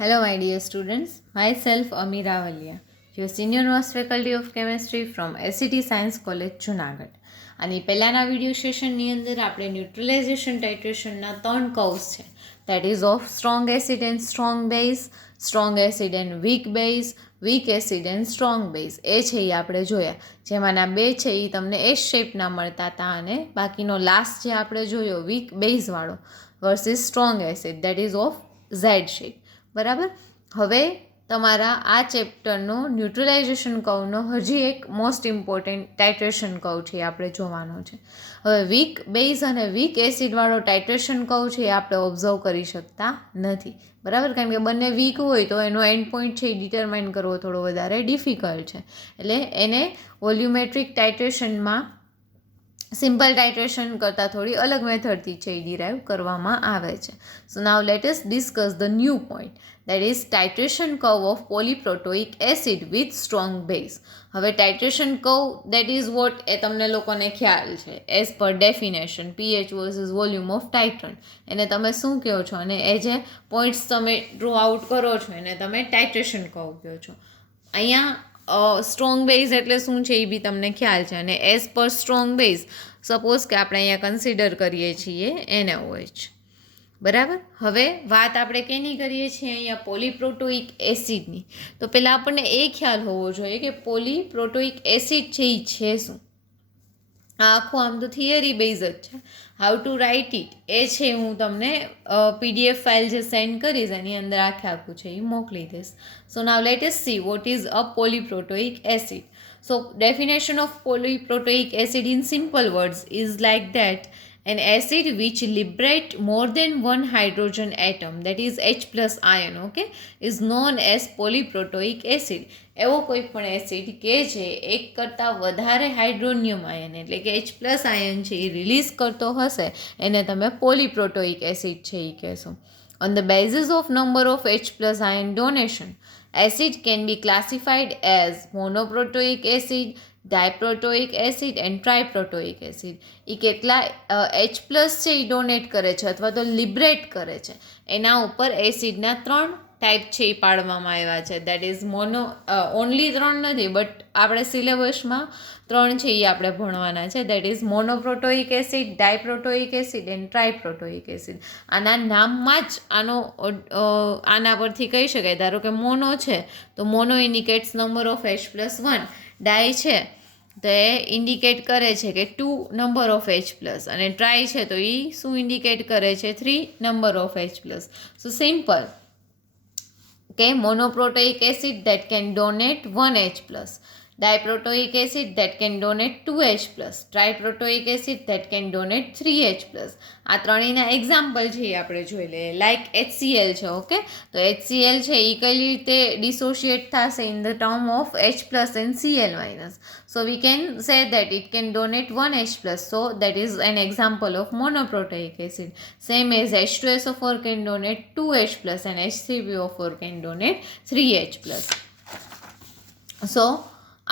Hello, my dear students. Myself, Amira Walia, your senior most faculty of chemistry from SCT Science College, Junagadh. અને પહેલાંના video સેશનની અંદર આપણે neutralisation ટાઇટ્રેશનના 3 curves છે, that is of strong acid and strong base, strong acid and weak acid and strong base એ છે એ આપણે જોયા, જેમાંના 2 છે એ તમને એસ શેપના મળતા હતા અને બાકીનો લાસ્ટ જે આપણે જોયો વીક બેઝવાળો versus strong acid that is of Z shape. બરાબર. હવે તમારા આ ચેપ્ટરનો ન્યુટ્રલાઇઝેશન કર્વનો હજી એક મોસ્ટ ઇમ્પોર્ટન્ટ ટાઇટ્રેશન કર્વ છે એ આપણે જોવાનો છે. હવે વીક બેઝ અને વીક એસિડવાળો ટાઇટ્રેશન કર્વ છે એ આપણે ઓબ્ઝર્વ કરી શકતા નથી. બરાબર, કારણ કે બંને વીક હોય તો એનો એન્ડ પોઈન્ટ છે એ ડિટરમાઇન કરવો થોડો વધારે ડિફિકલ્ટ છે. એટલે એને વોલ્યુમેટ્રિક ટાઇટ્રેશનમાં સિમ્પલ ટાઇટ્રેશન કરતાં થોડી અલગ મેથડથી છે એ ડિરાઈવ કરવામાં આવે છે. So now let us discuss the new point, that is titration curve of polyprotoic acid with strong base. હવે titration curve that is what એ તમને લોકોને ખ્યાલ છે as per definition pH versus volume of titrant, એને તમે શું કહો છો અને એ જે પોઈન્ટ્સ તમે ડ્રો આઉટ કરો છો એને તમે ટાઇટ્રેશન કર્વ કહો છો. અહીંયા સ્ટ્રોંગ બેઝ એટલે શું છે એ બી તમને ખ્યાલ છે અને as per strong base suppose કે આપણે અહીંયા કન્સિડર કરીએ છીએ NaOH. બરાબર. હવે વાત આપણે કેની કરીએ છીએ અહીંયા પોલીપ્રોટોઇક એસિડની. તો પહેલાં આપણને એ ખ્યાલ હોવો જોઈએ કે પોલીપ્રોટોઇક એસિડ છે એ છે શું. આ આખું આમ તો થિયરી બેઝ જ છે. હાઉ ટુ રાઇટ ઇટ એ છે હું તમને PDF ફાઇલ જે સેન્ડ કરીશ એની અંદર આખું છે એ મોકલી દઈશ. So now let us see what is a polyprotoic acid. So definition of polyprotoic acid in simple words is like that an acid which liberate more than one hydrogen atom, that is H plus ion, okay, is known as polyprotoic acid. એવો કોઈ પણ acid કે જે એક કરતાં વધારે hydronium ion એટલે કે H પ્લસ આયન છે એ રિલીઝ કરતો હશે એને તમે પોલીપ્રોટોઇક એસિડ છે એ કહેશો. On the basis of number of H plus ion donation, acid can be classified as monoprotoic acid, diprotoic acid and triprotoic acid. એ કેટલા H પ્લસ છે એ ડોનેટ કરે છે અથવા તો લિબરેટ કરે છે એના ઉપર એસિડના 3 ટાઈપ છે એ પાડવામાં આવ્યા છે. દેટ ઇઝ ઓનલી 3 નથી બટ આપણે સિલેબસમાં 3 છે એ આપણે ભણવાના છે. That is monoprotoic acid, diprotoic acid and triprotoic acid. આના નામમાં જ આના પરથી કહી શકાય. ધારો કે મોનો છે તો mono indicates number of H plus 1, ડાય છે તો એ ઇન્ડિકેટ કરે છે કે 2 નંબર ઓફ H પ્લસ અને ટ્રાય છે તો એ શું ઇન્ડિકેટ કરે છે 3 number of H plus. So simple કે મોનોપ્રોટોઇક acid that can donate 1 H plus, diprotoic acid that can donate 2 H plus, triprotoic acid that can donate 3 H plus. આ ત્રણેયના example છે એ આપણે જોઈ લઈએ. લાઇક HCl છે, ઓકે, તો HCl છે એ કઈ રીતે ડિસોશિએટ થશે in the term of H plus and Cl minus. So we can say that it can donate 1 H plus, so that is an example of monoprotoic acid. Same as H2SO4 can donate 2 H plus and H3PO4 can donate 3 H plus. So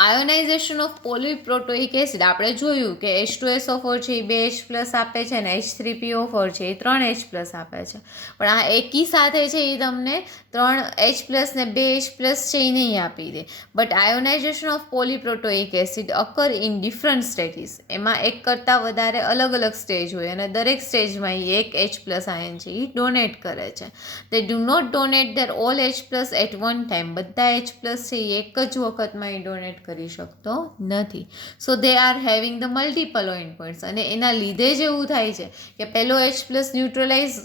ionisation of polyprotoic acid આપણે જોયું કે H2SO4 છે એ 2 H plus આપે છે અને H3PO4 છે એ 3 H plus આપે છે. પણ આ એકી સાથે છે એ તમને 3 H પ્લસ ને 2 H પ્લસ છે એ નહીં આપી દે. But ionisation of polyprotoic acid occur in different stages. એમાં એક કરતાં વધારે અલગ અલગ સ્ટેજ હોય અને દરેક સ્ટેજમાં એ એક H પ્લસ આયન છે એ ડોનેટ કરે છે. They do not donate their all H plus at one time. બધા H પ્લસ છે એ એક જ વખતમાં એ ડોનેટ કરી શકતો નથી. So they are having the multiple end points અને એના લીધે જ એવું થાય છે કે પહેલો H પ્લસ ન્યુટ્રલાઇઝ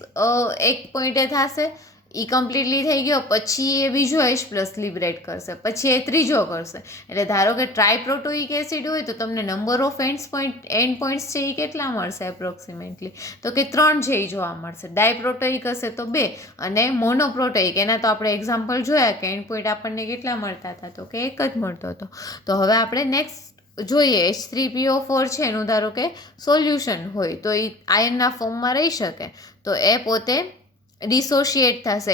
એક પોઈન્ટે થશે, એ કમ્પ્લીટલી થઈ ગયો, પછી એ બીજો H પ્લસ લિબરેટ કરશે, પછી એ ત્રીજો કરશે. એટલે ધારો કે ટ્રાયપ્રોટોઇક એસિડ હોય તો તમને નંબર ઓફ એન્ડ પોઈન્ટ્સ છે એ કેટલા મળશે એપ્રોક્સિમેટલી, તો કે 3 છે એ જોવા મળશે. ડાયપ્રોટોઇક હશે તો 2 અને મોનોપ્રોટોઇક એના તો આપણે એક્ઝામ્પલ જોયા કે એન્ડ પોઈન્ટ આપણને કેટલા મળતા હતા તો કે એક જ મળતો હતો. તો હવે આપણે નેક્સ્ટ જોઈએ H3PO4 છે એનું ધારો કે સોલ્યુશન હોય તો એ આયનના ફોર્મમાં રહી શકે તો એ પોતે ડિસોશિએટ થશે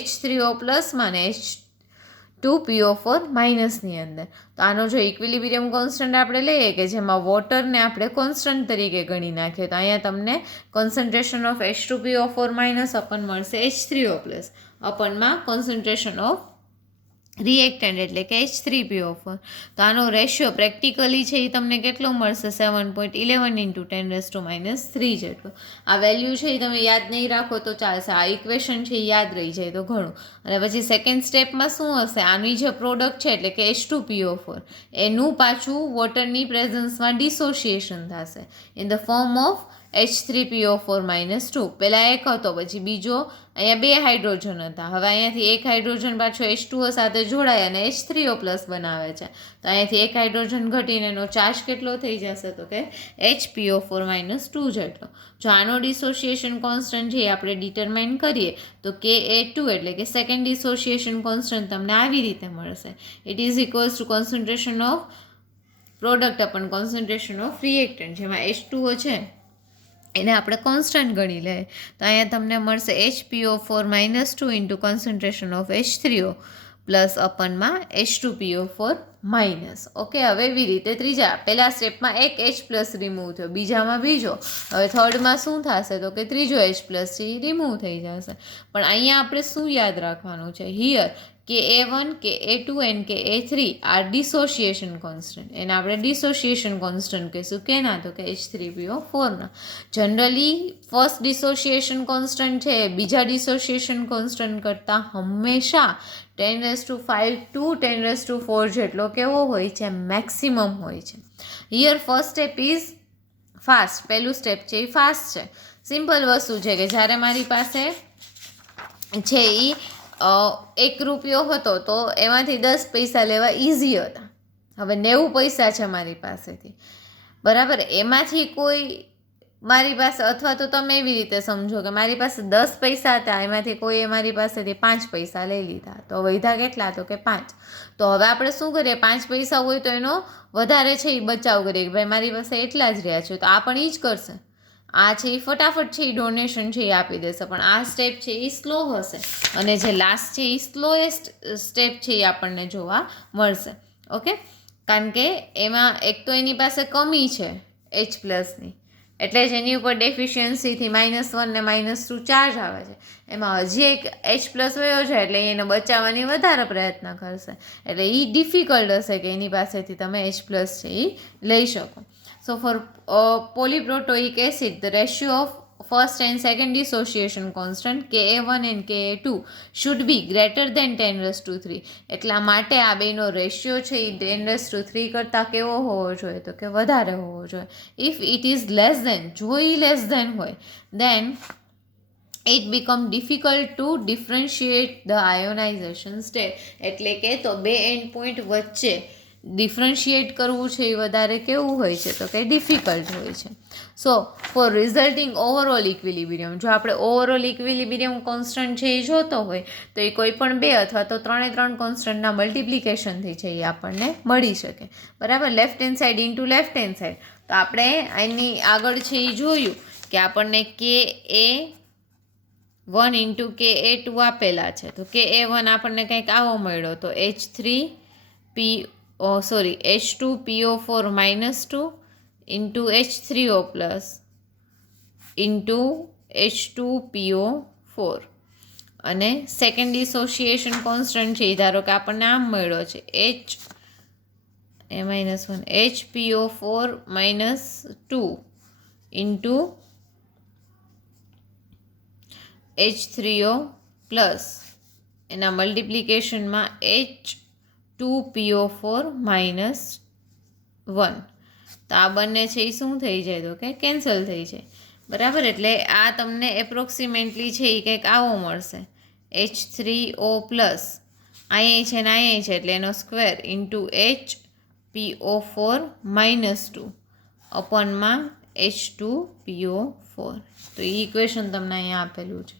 H3O પ્લસમાં ને H2 H2PO4 માઇનસની અંદર. તો આનો જો ઇક્વિલિબ્રિયમ કોન્સ્ટન્ટ આપણે લઈએ કે જેમાં વોટરને આપણે કોન્સ્ટન્ટ તરીકે ગણી નાખીએ તો અહીંયા તમને concentration of H2PO4 minus upon મળશે H3O પ્લસ અપનમાં કોન્સન્ટ્રેશન ઓફ રિએક્ટન્ટ એટલે કે H3PO4. તો આનો રેશિયો પ્રેક્ટિકલી છે એ તમને કેટલો મળશે 7.11 × 10⁻³ જેટલો. આ વેલ્યુ છે એ તમે યાદ નહીં રાખો તો ચાલશે, આ ઇક્વેશન છે એ યાદ રહી જાય તો ઘણું. અને પછી સેકન્ડ સ્ટેપમાં શું હશે, આની જે પ્રોડક્ટ છે એટલે કે H2PO4 એનું પાછું વોટરની પ્રેઝન્સમાં ડિસોસિએશન થશે in the form of H3PO4 -2. પહેલાં એક હતો પછી બીજો, અહીંયા 2 હાઇડ્રોજન હતા, હવે અહીંયાથી એક હાઇડ્રોજન પાછો H2O સાથે જોડાય અને H3O પ્લસ બનાવે છે. તો અહીંયાથી એક હાઇડ્રોજન ઘટીને એનો ચાર્જ કેટલો થઈ જશે તો કે HPO4 -2 જેટલો. જો આનો ડિસોસિએશન કોન્સ્ટન્ટ છે એ આપણે ડિટરમાઇન કરીએ તો Ka2 એટલે કે સેકન્ડ ડિસોસિએશન કોન્સ્ટન્ટ તમને આવી રીતે મળશે. It is equals to concentration of product upon concentration of reactant, જેમાં H2O છે એને આપણે કોન્સ્ટન્ટ ગણી લઈએ તો અહીંયા તમને મળશે HPO4 -2 × concentration of H3O plus અપનમાં H2PO4 માઇનસ. ઓકે, હવે એવી રીતે ત્રીજા પહેલા સ્ટેપમાં એક H પ્લસ રિમૂવ થયો, બીજામાં બીજો, હવે થર્ડમાં શું થશે તો કે ત્રીજો H પ્લસ છે એ રિમૂવ થઈ જશે. પણ અહીંયા આપણે શું યાદ રાખવાનું છે, here Ka1, Ka2 and Ka3 are dissociation constant, એને આપણે ડિસોસિએશન કોન્સ્ટન્ટ કહીશું કેના તો કે H3PO4ના. જનરલી ફર્સ્ટ ડિસોસિએશન કોન્સ્ટન્ટ છે બીજા ડિસોસિએશન કોન્સ્ટન્ટ કરતાં હંમેશા 10⁵ to 10⁴ જેટલો કેવો હોય છે, મેક્સિમમ હોય છે. Here first step is fast, પહેલું સ્ટેપ છે એ ફાસ્ટ છે, સિમ્પલ વસ્તુ છે કે જ્યારે મારી પાસે છે એ 1 રૂપિયો હતો તો એમાંથી 10 પૈસા લેવા ઇઝી હતા. હવે 90 પૈસા છે મારી પાસેથી, બરાબર, એમાંથી કોઈ મારી પાસે, અથવા તો તમે એવી રીતે સમજો કે મારી પાસે 10 પૈસા હતા, એમાંથી કોઈએ મારી પાસેથી 5 પૈસા લઈ લીધા, તો વધ્યા કેટલા તો કે 5. તો હવે આપણે શું કરીએ, 5 પૈસા હોય તો એનો વધારે છે એ બચાવ કરીએ કે ભાઈ મારી પાસે એટલા જ રહ્યા છે, તો આ પણ એ જ કરશે. આ છે એ ફટાફટ છે એ ડોનેશન છે એ આપી દેશે, પણ આ સ્ટેપ છે એ સ્લો હશે અને જે લાસ્ટ છે એ સ્લોએસ્ટ સ્ટેપ છે એ આપણને જોવા મળશે. ઓકે, કારણ કે એમાં એક તો એની પાસે કમી છે H પ્લસની, એટલે જ એની ઉપર ડેફિશિયન્સીથી -1 ને -2 ચાર્જ આવે છે. એમાં હજી એક H પ્લસ વયો છે એટલે એને બચાવવાની વધારે પ્રયત્ન કરશે, એટલે એ ડિફિકલ્ટ હશે કે એની પાસેથી તમે H પ્લસ છે એ લઈ શકો. So for polyprotoic acid, the ratio of first and second dissociation constant Ka1 and Ka2 should be greater than 10⁻3. એટલા માટે આ બેનો રેશિયો છે એ 10⁻3 કરતાં કેવો હોવો જોઈએ તો કે વધારે હોવો જોઈએ. If it is less than, જો એ લેસ દેન હોય then it become difficult to differentiate the ionization state. એટલે કે તો બે એન્ડ પોઈન્ટ વચ્ચે ડિફરન્શિએટ કરવું છે એ વધારે કેવું હોય છે તો કે ડિફિકલ્ટ હોય છે. સો ફોર રિઝલ્ટિંગ ઓવરઓલ ઇક્વિલિબ્રિયમ, જો આપણે ઓવરઓલ ઇક્વિલિબ્રિયમ કોન્સ્ટન્ટ છે એ જોતો હોય તો એ કોઈ પણ 2 અથવા તો 3 કોન્સ્ટન્ટના મલ્ટિપ્લિકેશનથી છે એ આપણને મળી શકે, બરાબર. Left hand side into left hand side, તો આપણે એની આગળ છે એ જોયું કે આપણને Ka1 × Ka2 આપેલા છે, તો Ka1 આપણને કંઈક આવો મળ્યો તો H2PO4 -2 into H3O plus into H2PO4, અને સેકન્ડ ડિસોસિએશન કોન્સ્ટન્ટ છે ધારો કે આપણને આમ મળ્યો છે -1 HPO4 -2 into H3O plus એના મલ્ટિપ્લિકેશનમાં H2PO4 -1. તો આ બંને છે એ શું થઈ જાય તો કે કેન્સલ થઈ જાય, બરાબર. એટલે આ તમને એપ્રોક્સિમેટલી છે એ કંઈક આવો મળશે H3O પ્લસ અહીંયા છે ને અહીંયા છે એટલે એનો સ્ક્વેર ઇન્ટુ HPO4 -2 અપનમાં H2PO4. તો એ ઇક્વેશન તમને અહીંયા આપેલું છે,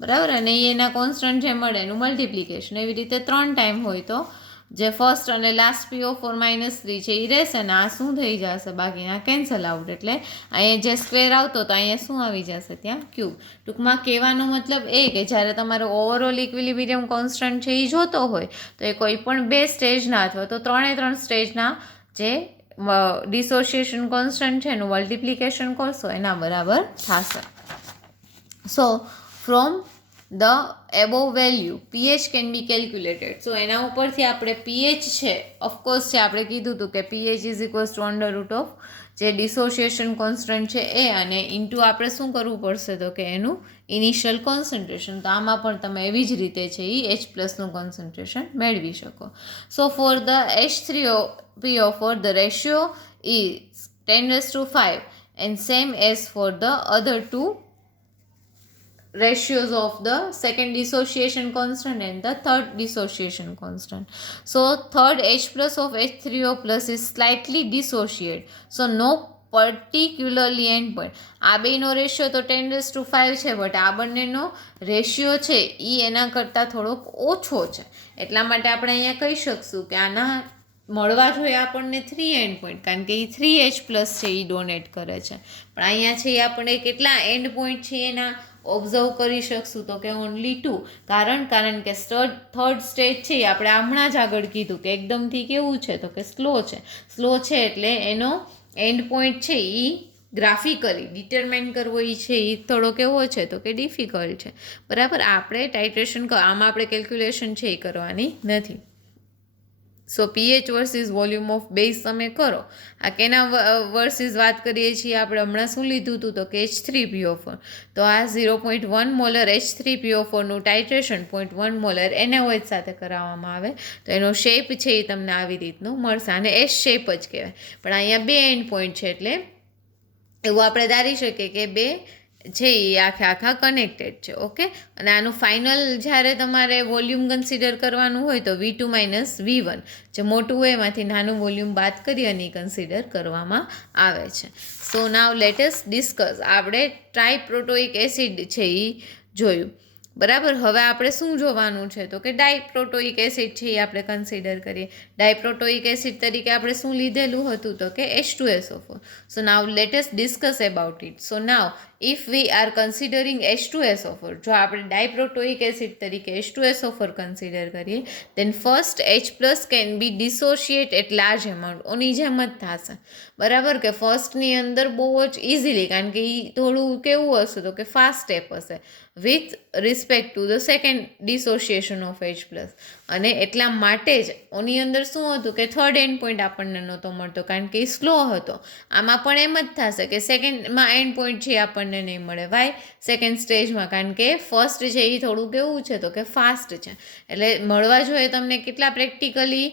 બરાબર. અને એના કોન્સ્ટન્ટ જે મળે એનું મલ્ટિપ્લિકેશન, એવી રીતે 3 ટાઈમ હોય તો જે ફર્સ્ટ અને લાસ્ટ PO4 -3 છે એ રહેશે ને આ શું થઈ જશે, બાકીના કેન્સલ આઉટ. એટલે અહીંયા જે સ્ક્વેર આવતો તો અહીંયા શું આવી જશે, ત્યાં ક્યુબ. ટૂંકમાં કહેવાનો મતલબ એ કે જ્યારે તમારો ઓવરઓલ ઇક્વિલિબ્રિયમ કોન્સ્ટન્ટ છે એ જોતો હોય તો એ કોઈ પણ 2 સ્ટેજના અથવા તો 3 સ્ટેજના જે ડિસોસિએશન કોન્સ્ટન્ટ છે એનું મલ્ટિપ્લિકેશન કરશો એના બરાબર થશે. So from the above value pH can be calculated. So એના ઉપરથી આપણે pH છે ઓફકોર્સ છે આપણે કીધું હતું કે pH is equals two under root of જે ડિસોસિએશન કોન્સ્ટન્ટ છે એ અને ઇન્ટુ આપણે શું કરવું પડશે તો કે એનું ઇનિશિયલ કોન્સન્ટ્રેશન. તો આમાં પણ તમે એવી જ રીતે છે એ H+નું કોન્સન્ટ્રેશન મેળવી શકો. So for the H3PO4 the ratio is 10⁵ and same as for the other two ratios of the second dissociation constant and the third dissociation constant. So third H plus of H3O plus is slightly dissociated. So no particularly end point. આ બેનો ratio તો 10⁵ છે but આ બંનેનો ratio છે એ એના કરતાં થોડોક ઓછો છે. એટલા માટે આપણે અહીંયા કહી શકશું કે આના મળવા જોઈએ આપણને 3 એન્ડ પોઈન્ટ, કારણ કે એ 3H+ છે એ ડોનેટ કરે છે. પણ અહીંયા છે એ આપણે કેટલા એન્ડ પોઈન્ટ છે એના ઓબ્ઝર્વ કરી શકશું તો કે ઓનલી 2. કારણ કે થર્ડ સ્ટેજ છે એ આપણે હમણાં જ આગળ કીધું કે એકદમથી કેવું છે તો કે સ્લો છે એટલે એનો એન્ડ પોઈન્ટ છે એ ગ્રાફિકલી ડિટરમાઇન કરવો એ છે એ થોડો કેવો છે તો કે ડિફિકલ્ટ છે. બરાબર, આપણે ટાઇટ્રેશન આમાં આપણે કેલ્ક્યુલેશન છે એ કરવાની નથી. સો pH versus volume of base તમે કરો. આ કેના વર્સિસ વાત કરીએ છીએ આપણે હમણાં શું લીધું હતું તો કે H3PO4. તો આ 0.1 મોલર H3PO4નું ટાઇટ્રેશન 0.1 મોલર NaOH સાથે કરાવવામાં આવે તો એનો શેપ છે એ તમને આવી રીતનું મળશે. અને S શેપ જ કહેવાય. પણ અહીંયા 2 એન્ડ પોઈન્ટ છે એટલે એવું આપણે ધારી શકીએ કે 2 છે એ આખા કનેક્ટેડ છે. ઓકે, અને આનું ફાઇનલ જ્યારે તમારે વોલ્યુમ કન્સિડર કરવાનું હોય તો V2 - V1 જે મોટું હોય એમાંથી નાનું વોલ્યુમ બાદ કરી અને કન્સિડર કરવામાં આવે છે. So now let us discuss. આપણે ટ્રાઇપ્રોટોઇક એસિડ છે એ જોયું. બરાબર, હવે આપણે શું જોવાનું છે તો કે ડાયપ્રોટોઇક એસિડ છે એ આપણે કન્સિડર કરીએ. ડાયપ્રોટોઇક એસિડ તરીકે આપણે શું લીધેલું હતું તો કે H2SO4. So now let us discuss about it. So now if we are considering H2SO4, જો આપણે ડાયપ્રોટોઇક એસિડ તરીકે H2SO4 કન્સિડર કરીએ then first H+ can be dissociate at large amount. ઓની જેમ જ થશે. બરાબર, કે ફર્સ્ટની અંદર બહુ જ ઇઝીલી, કારણ કે એ થોડું કેવું હશે તો કે ફાસ્ટ સ્ટેપ હશે with respect to the second dissociation of H+. અને એટલા માટે જ ઓની અંદર શું હતું કે થર્ડ એન્ડ પોઈન્ટ આપણને નહોતો મળતો કારણ કે એ સ્લો હતો. આમાં પણ એમ જ થશે કે સેકન્ડમાં એન્ડ પોઈન્ટ છે આપણને નહીં મળે. વાય સેકન્ડ સ્ટેજમાં? કારણ કે ફર્સ્ટ છે એ થોડું કેવું છે તો કે ફાસ્ટ છે. એટલે મળવા જોઈએ તમને કેટલા પ્રેક્ટિકલી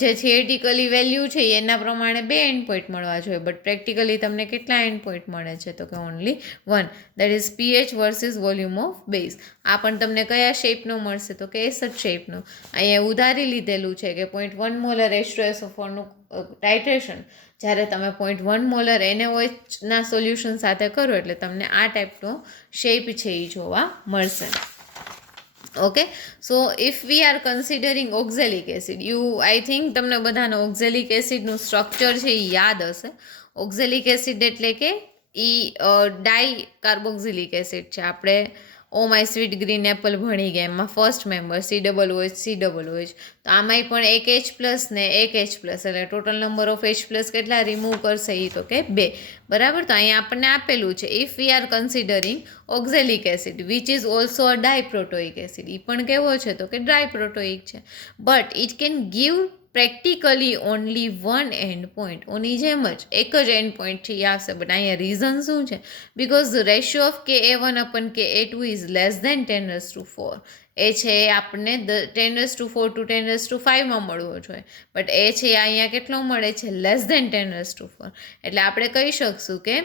જે થિયરિટિકલી વેલ્યુ છે એના પ્રમાણે 2 એન્ડ પોઈન્ટ મળવા જોઈએ, બટ પ્રેક્ટિકલી તમને કેટલા એન્ડ પોઈન્ટ મળે છે તો કે only 1. That is pH versus volume of base. આ પણ તમને કયા શેપનું મળશે તો કે એસડ શેપનું. અહીંયા ઉધારી લીધેલું છે કે 0.1 મોલર H2SO4નું ટાઇટ્રેશન જ્યારે તમે 0.1 મોલર NaOH સોલ્યુશન સાથે કરો એટલે તમને આ ટાઈપનો શેપ છે એ જોવા મળશે. Okay, so if we are considering oxalic acid, I think તમને બધાને ઓક્ઝેલિક એસિડનું સ્ટ્રક્ચર છે એ યાદ હશે. ઓક્ઝેલિક એસિડ એટલે કે ડાઈ કાર્બોક્સિલિક એસિડ છે. આપણે oh my sweet green Apple ભણી ગયા એમાં ફર્સ્ટ મેમ્બર COOH. તો આમાંય પણ એક H+ ને એક H+, એટલે ટોટલ નંબર ઓફ H+ કેટલા રિમૂવ કરશે એ તો કે 2. બરાબર, તો અહીંયા આપણને આપેલું છે if we are considering oxalic acid which is also a diprotoic acid. એ પણ કેવો છે તો કે ડાયપ્રોટોઇક છે, but it can give practically only 1 end point. ઓની જેમ જ એક જ એન્ડ પોઈન્ટ છે એ આવશે. બટ અહીંયા રીઝન શું છે? Because the ratio of Ka1/Ka2 is less than 10⁴. એ છે એ આપણને 10⁴ to 10⁵માં મળવો જોઈએ, બટ એ છે અહીંયા કેટલો મળે છે? Less than 10⁴. એટલે આપણે કહી શકશું કે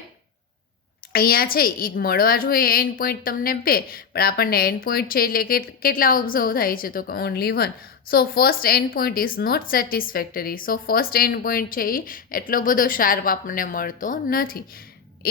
અહીંયા છે એ મળવા જોઈએ એન્ડ પોઈન્ટ તમને 2, પણ આપણને એન્ડ પોઈન્ટ છે એટલે કેટલા ઓબ્ઝર્વ થાય છે તો કે only 1. So first end point is not satisfactory. So first end point છે એ એટલો બધો શાર્પ આપણને મળતો નથી.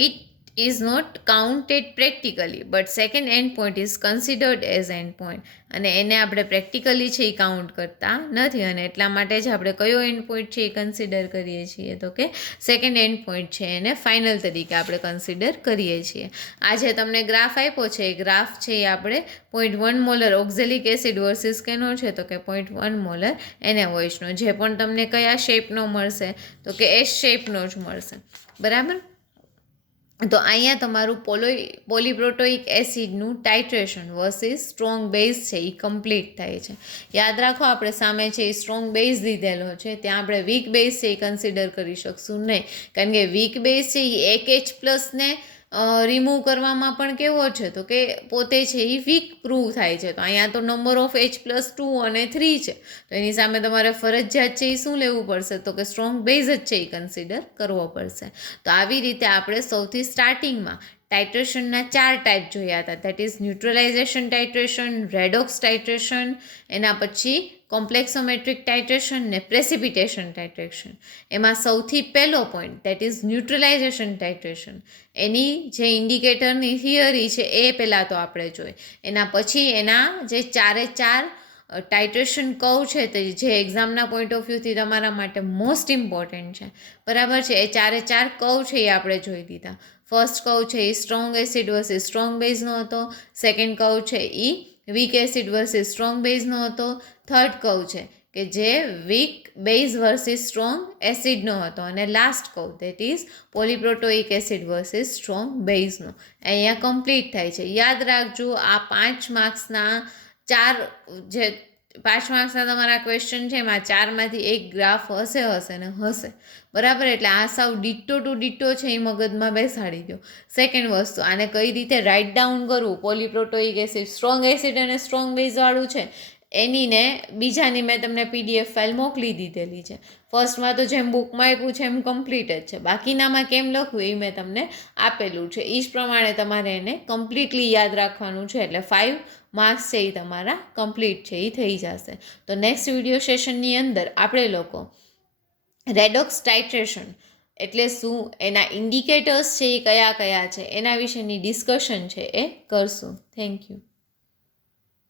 It is not counted practically but second end point is considered as end point અને એને આપણે પ્રેક્ટિકલી છે એ કાઉન્ટ કરતા નથી અને એટલા માટે જ આપણે કયો એન્ડ પોઈન્ટ છે એ કન્સિડર કરીએ છીએ તો કે સેકન્ડ એન્ડ પોઈન્ટ છે એને ફાઇનલ તરીકે આપણે કન્સિડર કરીએ છીએ. આ જે તમને ગ્રાફ આપ્યો છે એ ગ્રાફ છે એ આપણે 0.1 મોલર ઓક્ઝેલિક એસિડ વર્સિસ કેનો છે તો કે 0.1 મોલર NaOHનો જે પણ તમને કયા શેપનો મળશે તો કે એસ શેપનો જ મળશે બરાબર. તો અહીંયા તમારું પોલીપ્રોટોઇક એસિડનું ટાઇટ્રેશન વર્સિસ સ્ટ્રોંગ બેઝ છે એ કમ્પ્લીટ થાય છે. યાદ રાખો આપણે સામે છે એ સ્ટ્રોંગ બેઝ લીધેલો છે, ત્યાં આપણે વીક બેઝ છે એ કન્સિડર કરી શકશું નહીં, કારણ કે વીક બેઝ છે એ એક H+ને રિમૂવ કરવામાં પણ કેવો છે તો કે પોતે છે એ વીક પ્રૂવ થાય છે. તો અહીંયા તો નંબર ઓફ H+2 અને 3 છે, તો એની સામે તમારે ફરજિયાત છે એ શું લેવું પડશે તો કે સ્ટ્રોંગ બેઝ જ છે એ કન્સિડર કરવો પડશે. તો આવી રીતે આપણે સૌથી સ્ટાર્ટિંગમાં ટાઇટ્રેશનના 4 ટાઈપ જોયા હતા, that is neutralisation titration, redox titration, એના પછી કોમ્પ્લેક્સોમેટ્રિક ટાઇટ્રેશન ને પ્રેસિપિટેશન ટાઇટ્રેશન. એમાં સૌથી પહેલો point that is neutralisation titration, એની જે ઇન્ડિકેટરની થિયરી છે એ પહેલાં તો આપણે જોઈ, એના પછી એના જે 4 ટાઇટ્રેશન કર્વ છે તે જે એક્ઝામના પોઈન્ટ ઓફ વ્યૂથી તમારા માટે મોસ્ટ ઇમ્પોર્ટન્ટ છે બરાબર છે. એ 4 કર્વ છે એ આપણે જોઈ દીધા. ફર્સ્ટ કર્વ છે એ સ્ટ્રોંગ એસિડ વર્સિસ સ્ટ્રોંગ બેઝનો હતો, સેકન્ડ કર્વ છે એ વીક એસિડ વર્સિસ સ્ટ્રોંગ બેઝનો હતો, થર્ડ કર્વ છે કે જે વીક બેઝ વર્સિસ સ્ટ્રોંગ એસિડનો હતો, અને last curve that is polyprotoic acid versus strong બેઝનો. અહીંયા કમ્પ્લીટ થાય છે. યાદ રાખજો આ 5 માર્ક્સના 5 માર્ક્સના તમારા ક્વેશ્ચન છે એમાં 4માંથી એક ગ્રાફ હશે બરાબર. એટલે આ સાવ ડિટ્ટો ટુ ડિટ્ટો છે એ મગજમાં બેસાડી દો. સેકન્ડ વસ્તુ, આને કઈ રીતે રાઇટ ડાઉન કરવું, પોલીપ્રોટોઇક એસિડ સ્ટ્રોંગ એસિડ અને સ્ટ્રોંગ બેઝવાળું છે એનીને બીજાની મેં તમને PDF ફાઇલ મોકલી દીધેલી છે. ફર્સ્ટમાં તો જેમ બુકમાં આપ્યું છે એમ કમ્પ્લીટ જ છે, બાકીનામાં કેમ લખવું એ મેં તમને આપેલું છે. એ જ પ્રમાણે તમારે એને કમ્પ્લીટલી યાદ રાખવાનું છે, એટલે 5 માર્ક્સ છે એ તમારા કમ્પ્લીટ છે એ થઈ જશે. તો નેક્સ્ટ વિડીયો સેશનની અંદર આપણે લોકો રેડોક્સ ટાઇટ્રેશન એટલે શું, એના ઇન્ડિકેટર્સ છે એ કયા કયા છે એના વિશેની ડિસ્કશન છે એ કરશું. Thank you.